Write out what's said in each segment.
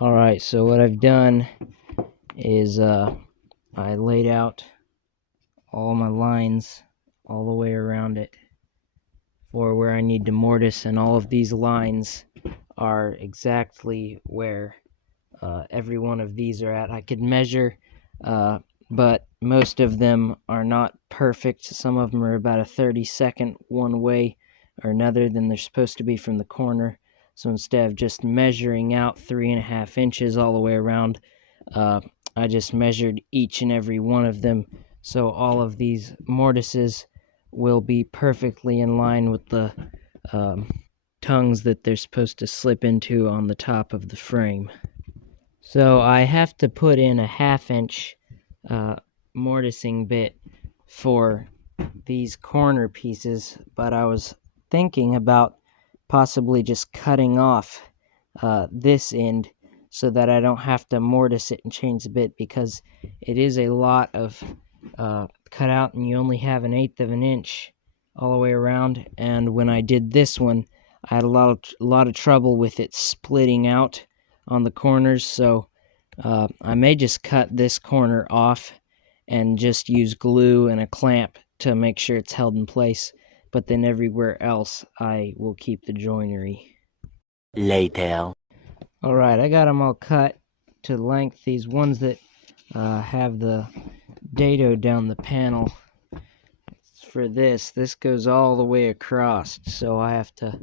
Alright, so what I've done is I laid out all my lines all the way around it for where I need to mortise, and all of these lines are exactly where every one of these are at. I could measure, but most of them are not perfect. Some of them are about a 30-second one way or another than they're supposed to be from the corner. So instead of just measuring out 3.5 inches all the way around, I just measured each and every one of them, so all of these mortises will be perfectly in line with the tongues that they're supposed to slip into on the top of the frame. So I have to put in a 1/2 inch mortising bit for these corner pieces, but I was thinking about possibly just cutting off this end so that I don't have to mortise it and change the bit, because it is a lot of cut out and you only have 1/8 of an inch all the way around. And when I did this one, I had a lot of trouble with it splitting out on the corners, so I may just cut this corner off and just use glue and a clamp to make sure it's held in place, but then everywhere else I will keep the joinery. Later. Alright, I got them all cut to length. These ones that have the dado down the panel, for this goes all the way across, so I have to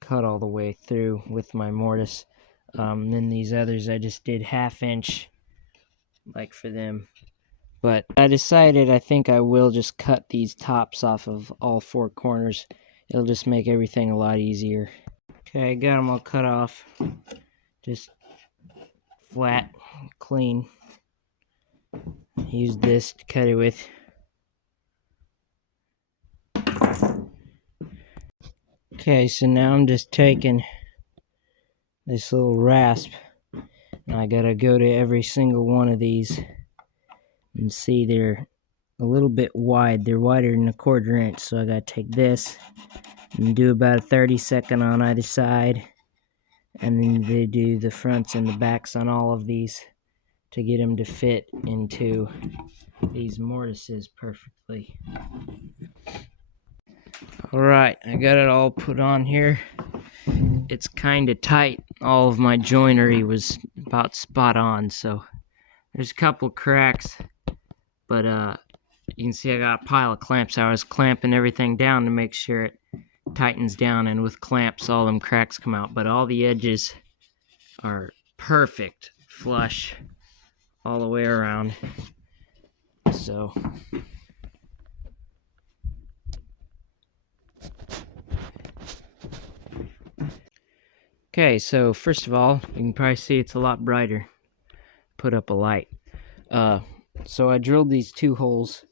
cut all the way through with my mortise. Then these others I just did 1/2 inch like for them, but I decided I think I will just cut these tops off of all 4 corners. It'll just make everything a lot easier. Okay, I got them all cut off, just flat, clean. Use this to cut it with. Okay, so now I'm just taking this little rasp, and I gotta go to every single one of these and see they're a little bit wide. They're wider than 1/4 inch, so I gotta take this and do about a 30-second on either side, and then they do the fronts and the backs on all of these to get them to fit into these mortises perfectly. Alright, I got it all put on here. It's kind of tight. All of my joinery was about spot on, so there's a couple cracks, but you can see I got a pile of clamps. I was clamping everything down to make sure it tightens down, and with clamps all them cracks come out, but all the edges are perfect, flush all the way around. So okay, so first of all, you can probably see it's a lot brighter. Put up a light. So I drilled these 2 holes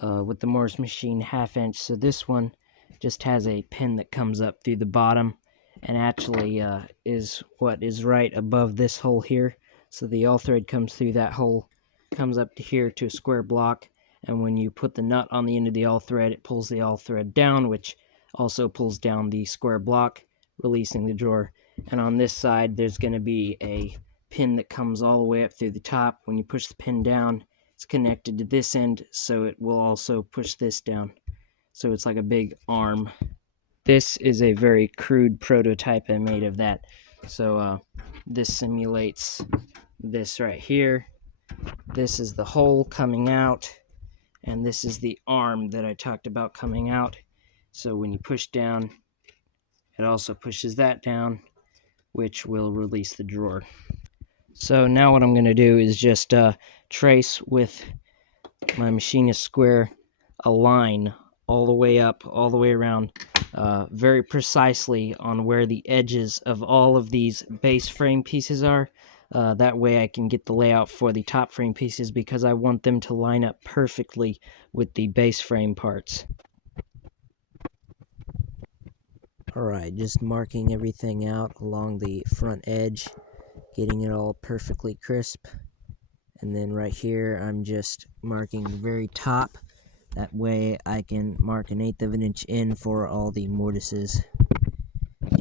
with the Morse machine 1/2 inch. So this one just has a pin that comes up through the bottom, and actually is what is right above this hole here. So the all thread comes through that hole, comes up to here to a square block, and when you put the nut on the end of the all thread, it pulls the all thread down, which also pulls down the square block, releasing the drawer. And on this side there's going to be a pin that comes all the way up through the top. When you push the pin down, it's connected to this end, so it will also push this down. So it's like a big arm. This is a very crude prototype I made of that. So this simulates this right here. This is the hole coming out, and this is the arm that I talked about coming out. So when you push down, it also pushes that down, which will release the drawer. So now what I'm going to do is just trace with my machinist square a line all the way up, all the way around, very precisely on where the edges of all of these base frame pieces are. That way I can get the layout for the top frame pieces, because I want them to line up perfectly with the base frame parts. Alright, just marking everything out along the front edge, getting it all perfectly crisp. And then right here I'm just marking the very top. That way I can mark 1/8 of an inch in for all the mortises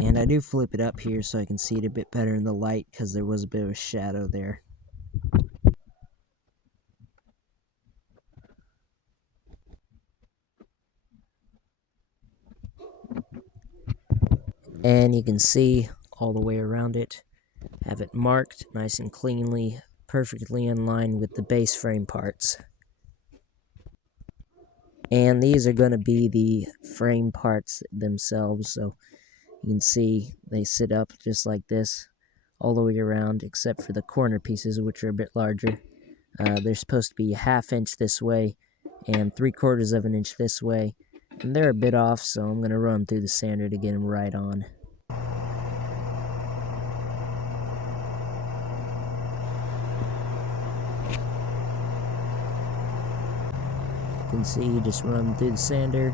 And I do flip it up here so I can see it a bit better in the light because there was a bit of a shadow there. And you can see all the way around it, have it marked nice and cleanly, perfectly in line with the base frame parts. And these are going to be the frame parts themselves, so you can see they sit up just like this all the way around, except for the corner pieces, which are a bit larger. They're supposed to be 1/2 inch this way and 3/4 of an inch this way, and they're a bit off, so I'm going to run through the sander to get them right on. You can see, just run through the sander,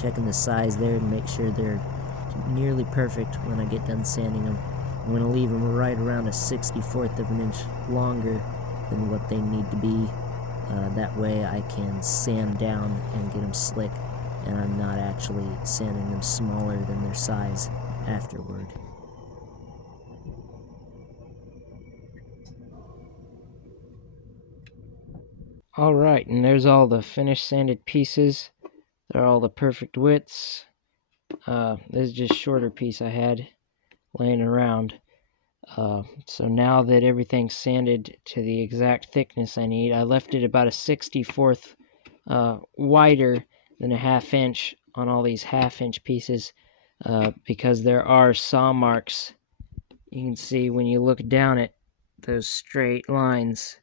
checking the size there to make sure they're nearly perfect when I get done sanding them. I'm going to leave them right around a 1/64 of an inch longer than what they need to be. That way I can sand down and get them slick, and I'm not actually sanding them smaller than their size afterward. Alright, and there's all the finished sanded pieces. They're all the perfect widths. This is just a shorter piece I had laying around. So now that everything's sanded to the exact thickness I need, I left it about a 1/64 wider than a 1/2 inch on all these 1/2 inch pieces, because there are saw marks. You can see when you look down at those straight lines,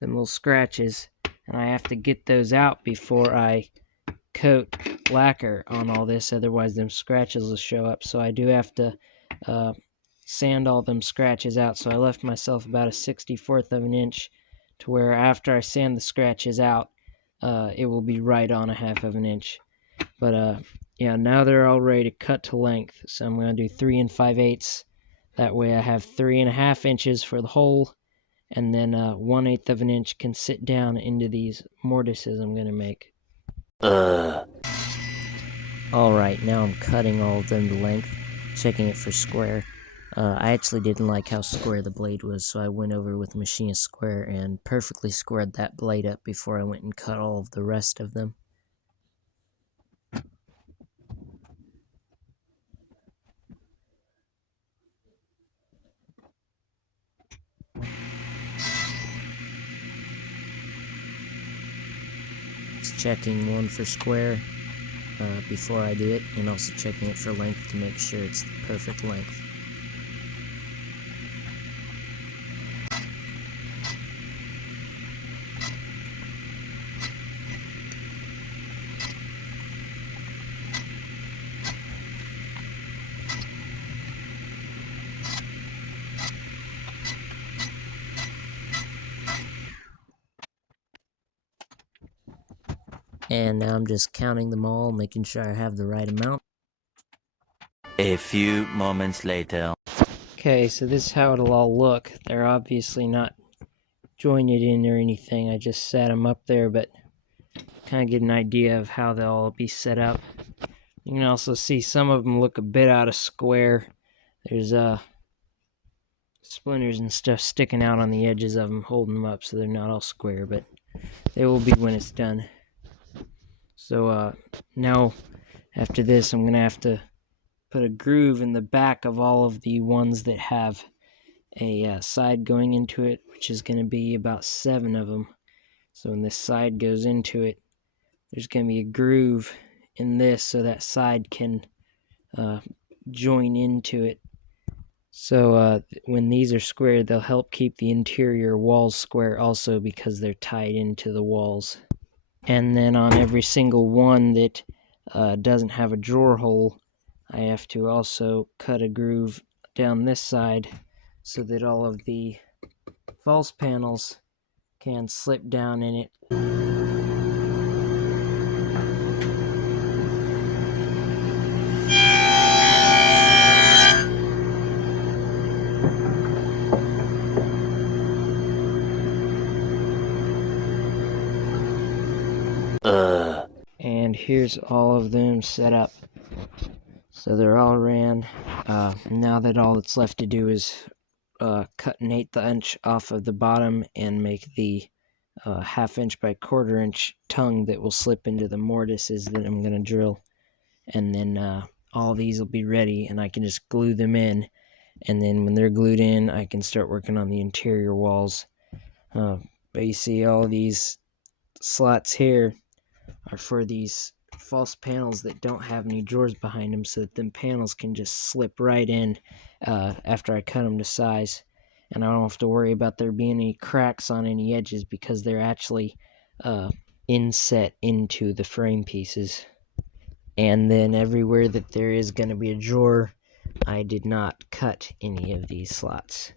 them little scratches, and I have to get those out before I coat lacquer on all this, otherwise them scratches will show up. So I do have to sand all them scratches out. So I left myself about a 1/64 of an inch, to where after I sand the scratches out, it will be right on a 1/2 of an inch. But yeah, now they're all ready to cut to length. So I'm going to do 3 5/8. That way I have 3.5 inches for the hole, and then 1/8 of an inch can sit down into these mortises I'm going to make. Alright, now I'm cutting all of them to length, checking it for square. I actually didn't like how square the blade was, so I went over with machinist square and perfectly squared that blade up before I went and cut all of the rest of them. Just checking one for square before I do it, and also checking it for length to make sure it's the perfect length. And now I'm just counting them all, making sure I have the right amount. A few moments later. Okay, so this is how it'll all look. They're obviously not jointed in or anything. I just set them up there, but kind of get an idea of how they'll all be set up. You can also see some of them look a bit out of square. There's splinters and stuff sticking out on the edges of them, holding them up, so they're not all square, but they will be when it's done. So now after this, I'm gonna have to put a groove in the back of all of the ones that have a side going into it, which is gonna be about 7 of them. So when this side goes into it, there's gonna be a groove in this so that side can join into it. So when these are square, they'll help keep the interior walls square also, because they're tied into the walls. And then on every single one that doesn't have a drawer hole, I have to also cut a groove down this side so that all of the false panels can slip down in it. And here's all of them set up. So they're all ran Now that all that's left to do is cut an 1/8 inch off of the bottom and make the 1/2 inch by 1/4 inch tongue that will slip into the mortises that I'm going to drill. And then all these will be ready and I can just glue them in. And then when they're glued in, I can start working on the interior walls. But you see all these slots here are for these false panels that don't have any drawers behind them, so that them panels can just slip right in after I cut them to size. And I don't have to worry about there being any cracks on any edges because they're actually inset into the frame pieces. And then everywhere that there is going to be a drawer, I did not cut any of these slots.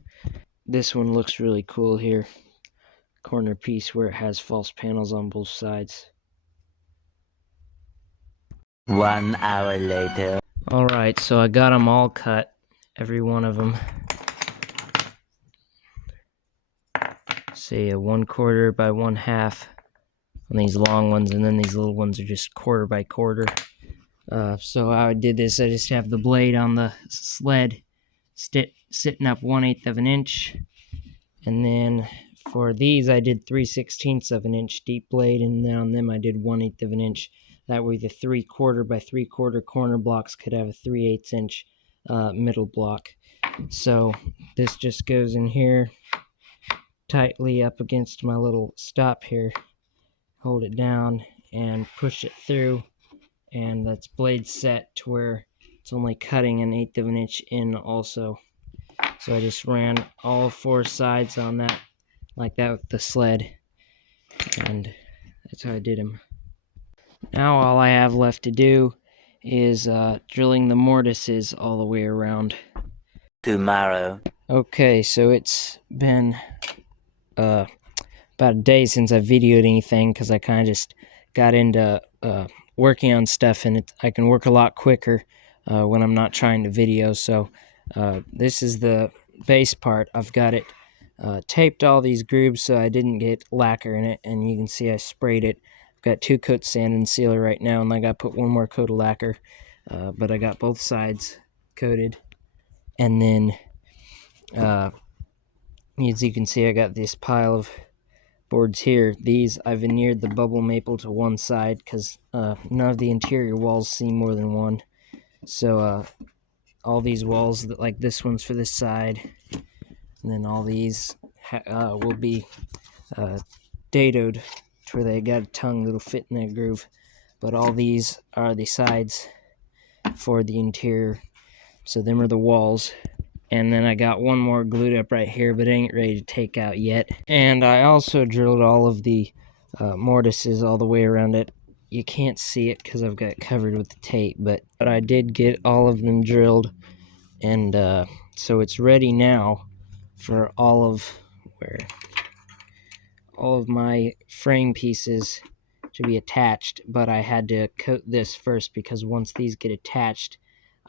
This one looks really cool here. Corner piece where it has false panels on both sides. 1 hour later. Alright, so I got them all cut, every one of them. Say a 1/4 by 1/2 on these long ones, and then these little ones are just 1/4 by 1/4. So how I did this, I just have the blade on the sled sitting up 1/8 inch, and then for these I did 3/16 inch deep blade, and then on them I did 1/8 inch. That way the 3/4 by 3/4 corner blocks could have a 3/8 inch middle block. So this just goes in here tightly up against my little stop here. Hold it down and push it through, and that's blade set to where it's only cutting an 1/8 inch in also. So I just ran all 4 sides on that like that with the sled, and that's how I did them. Now all I have left to do is drilling the mortises all the way around. Tomorrow. Okay, so it's been about a day since I videoed anything because I kind of just got into working on stuff, and I can work a lot quicker when I'm not trying to video. So this is the base part. I've got it taped all these grooves so I didn't get lacquer in it, and you can see I sprayed it. I've got 2 coats sand and sealer right now, and I got to put 1 more coat of lacquer, but I got both sides coated. And then as you can see, I got this pile of boards here. These I veneered the bubble maple to one side because none of the interior walls seem more than one. So all these walls, like this one's for this side, and then all these will be dadoed to where they got a tongue that'll fit in that groove. But all these are the sides for the interior. So them are the walls. And then I got 1 more glued up right here, but it ain't ready to take out yet. And I also drilled all of the mortises all the way around it. You can't see it because I've got it covered with the tape, but I did get all of them drilled, and so it's ready now for all of my frame pieces to be attached. But I had to coat this first because once these get attached,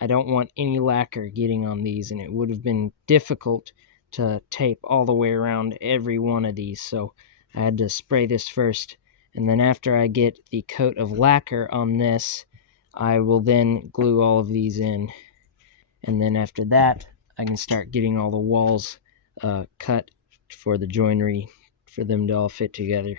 I don't want any lacquer getting on these, and it would have been difficult to tape all the way around every one of these. So I had to spray this first, and then after I get the coat of lacquer on this, I will then glue all of these in. And then after that, I can start getting all the walls cut for the joinery for them to all fit together.